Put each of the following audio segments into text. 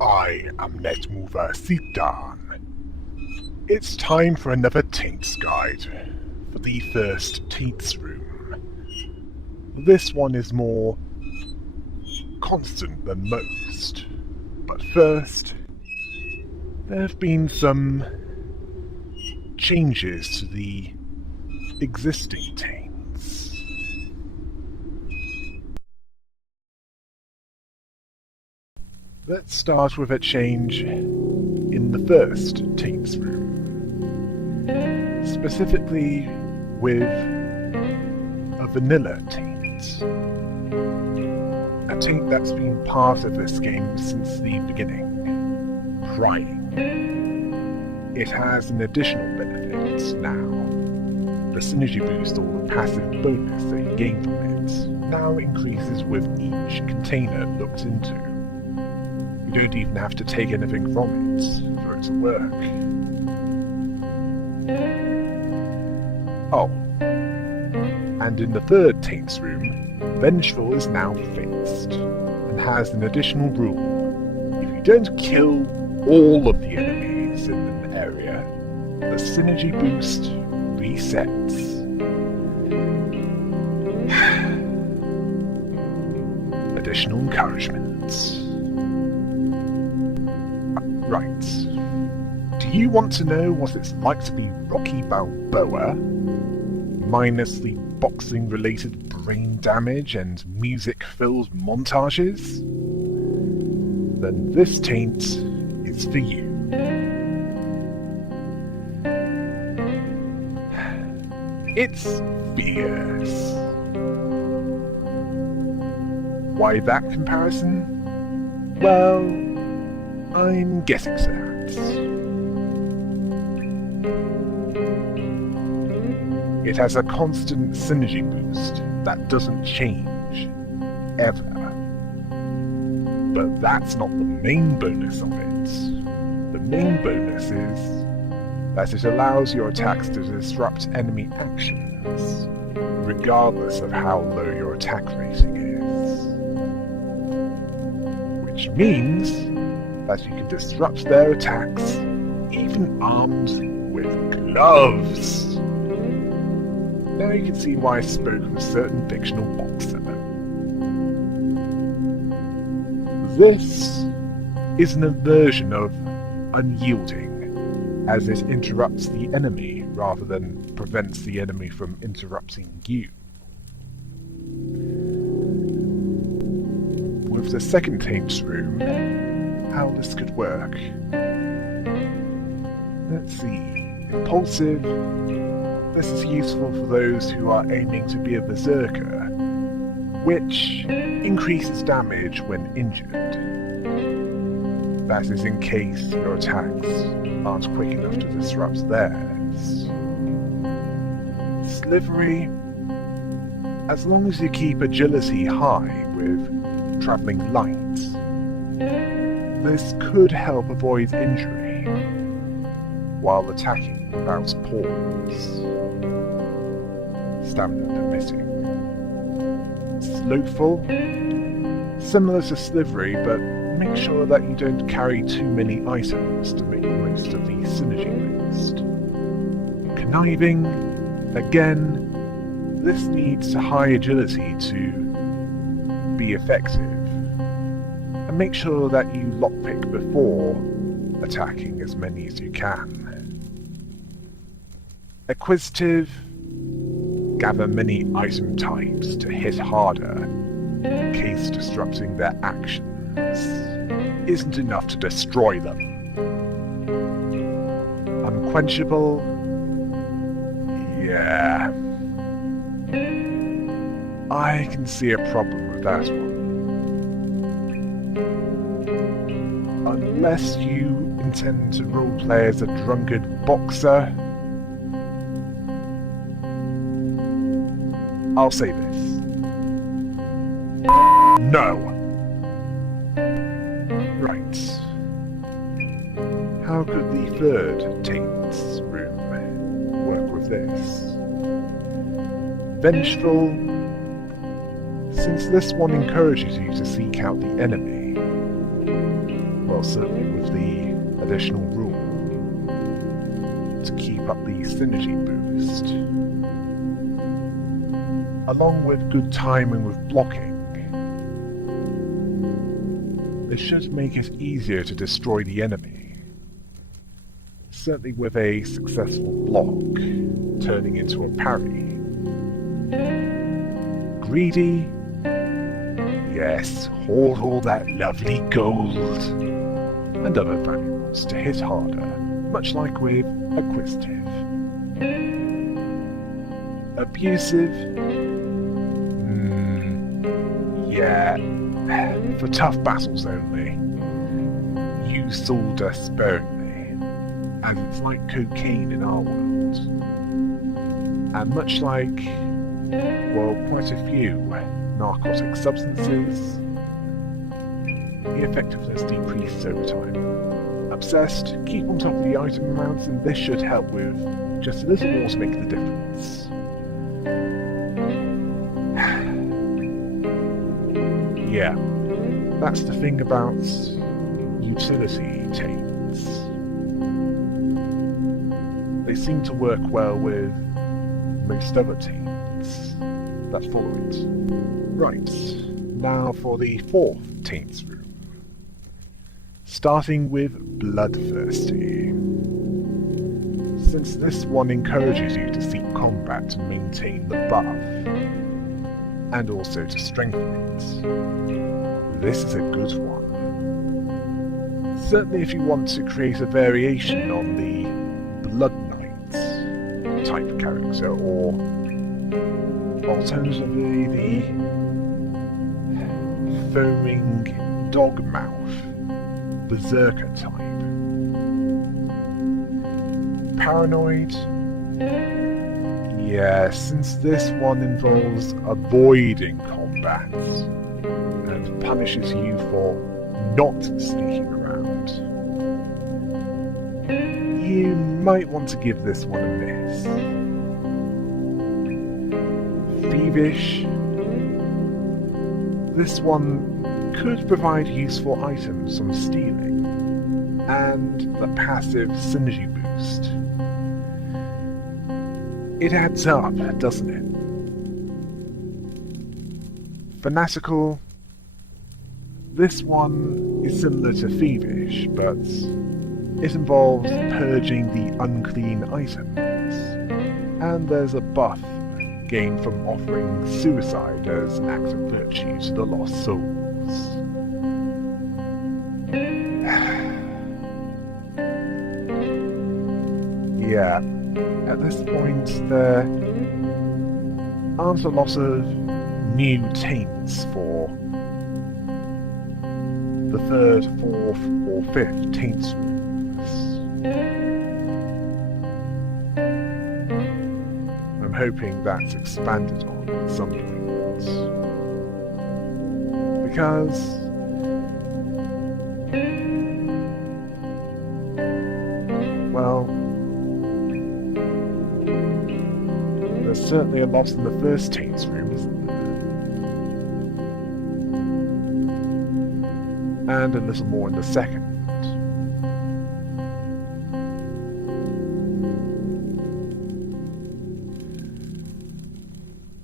I am NetMoverSitan. It's time for another Taints guide for the first Taints room. This one is more constant than most, but first, there have been some changes to the existing Taints. Let's start with a change in the first Taints room. Specifically with a vanilla taint. A taint that's been part of this game since the beginning. Prying. It has an additional benefit now. The synergy boost or the passive bonus that you gain from it now increases with each container looked into. You don't even have to take anything from it for it to work. Oh, and in the third Taints room, Vengeful is now fixed, and has an additional rule. If you don't kill all of the enemies in an area, the synergy boost resets. Additional encouragements. Right. Do you want to know what it's like to be Rocky Balboa? Minus the boxing-related brain damage and music-filled montages? Then this taint is for you. It's fierce. Why that comparison? Well, I'm getting to that. It has a constant synergy boost that doesn't change, ever. But that's not the main bonus of it. The main bonus is that it allows your attacks to disrupt enemy actions, regardless of how low your attack rating is. Which means that you can disrupt their attacks, even armed with gloves. Now you can see why I spoke of a certain fictional boxer. This is an version of Unyielding, as it interrupts the enemy rather than prevents the enemy from interrupting you. With the second Taints room, how this could work. Let's see. Impulsive. This is useful for those who are aiming to be a berserker, which increases damage when injured. That is in case your attacks aren't quick enough to disrupt theirs. Slivery. As long as you keep agility high with travelling light, this could help avoid injury while attacking without pause. Stamina permitting. Slowful. Similar to Slivery, but make sure that you don't carry too many items to make the most of the synergy boost. Conniving. Again, this needs high agility to be effective. And make sure that you lockpick before attacking as many as you can. Acquisitive. Gather many item types to hit harder, in case disrupting their actions isn't enough to destroy them. Unquenchable? Yeah. I can see a problem with that one. Unless you intend to roleplay as a drunkard boxer, I'll say this. No! Right. How could the third Taints room work with this? Vengeful. Since this one encourages you to seek out the enemy, well, certainly with the additional rule to keep up the synergy boost, along with good timing with blocking, this should make it easier to destroy the enemy. Certainly with a successful block turning into a parry. Greedy? Yes, hoard all that lovely gold and other valuables to hit harder, much like with Acquisitive. Abusive? Yeah, for tough battles only. Use sawdust sparingly, as it's like cocaine in our world. And much like, well, quite a few narcotic substances, the effectiveness decreases over time. Obsessed, keep on top of the item amounts, and this should help with just a little more to make the difference. Yeah, that's the thing about utility taints. They seem to work well with most other taints that follow it. Right, now for the 4th Taints room. Starting with bloodthirsty. Since this one encourages you to seek combat to maintain the buff, and also to strengthen it, this is a good one. Certainly if you want to create a variation on the Blood Knight type character, or alternatively the foaming dogmouth berserker type. Paranoid? Yeah, since this one involves avoiding combat and punishes you for not sneaking around, you might want to give this one a miss. Thievish? This one could provide useful items from stealing, and the passive synergy boost. It adds up, doesn't it? Fanatical? This one is similar to Thievish, but it involves purging the unclean items, and there's a buff gained from offering suicide as an act of virtue to the lost souls. Yeah, at this point there aren't a lot of new taints for the 3rd, 4th, or 5th taints rooms. I'm hoping that's expanded on at some point. Because well, there's certainly a lot in the 1st taints room, isn't there? And a little more in the 2nd.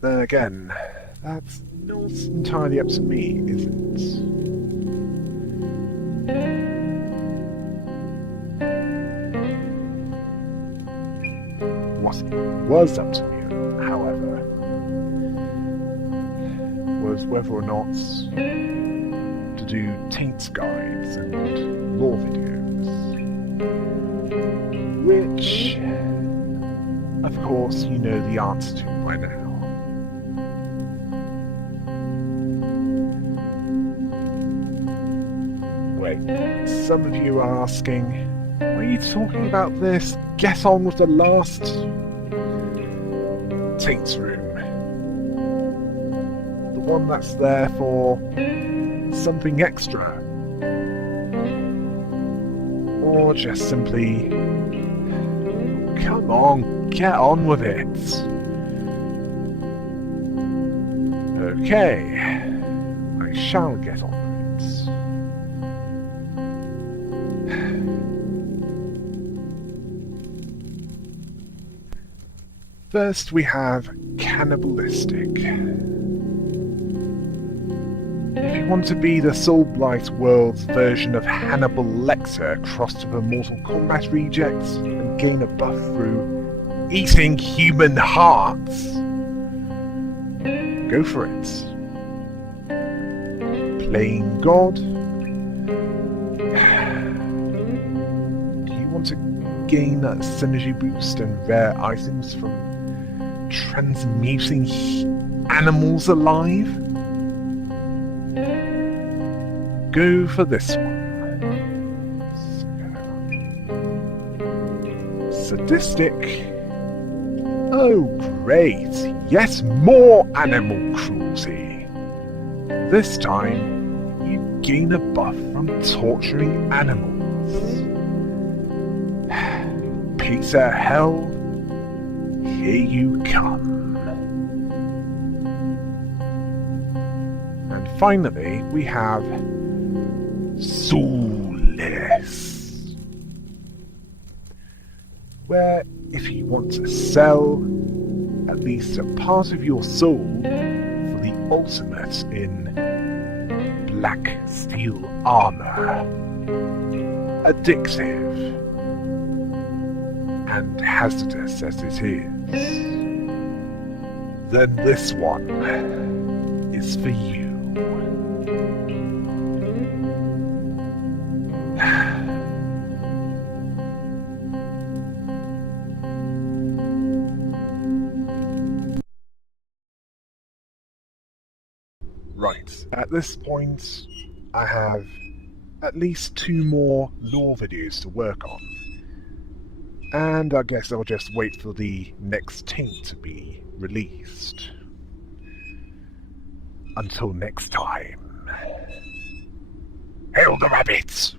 Then again, that's not entirely up to me, is it? What was up to me, however, was whether or not to do Taints guides and lore videos, which, of course, you know the answer to by now. Wait, some of you are asking, why are you talking about this? Get on with the last Taints room. The one that's there for something extra. Or just simply, come on, get on with it. Okay, I shall get on with it. First we have cannibalistic. If you want to be the Soulblight world's version of Hannibal Lecter crossed with a Mortal Kombat rejects and gain a buff through eating human hearts, go for it. Playing God. Do you want to gain a synergy boost and rare items from transmuting animals alive? Go for this one. Sadistic. Oh great, yet more animal cruelty. This time, you gain a buff from torturing animals. Peter Hell, here you come. And finally, we have Soulless, where if you want to sell at least a part of your soul for the ultimate in black steel armor, addictive and hazardous as it is, then this one is for you. Right, at this point, I have at least 2 more lore videos to work on. And I guess I'll just wait for the next taint to be released. Until next time. Hail the rabbits!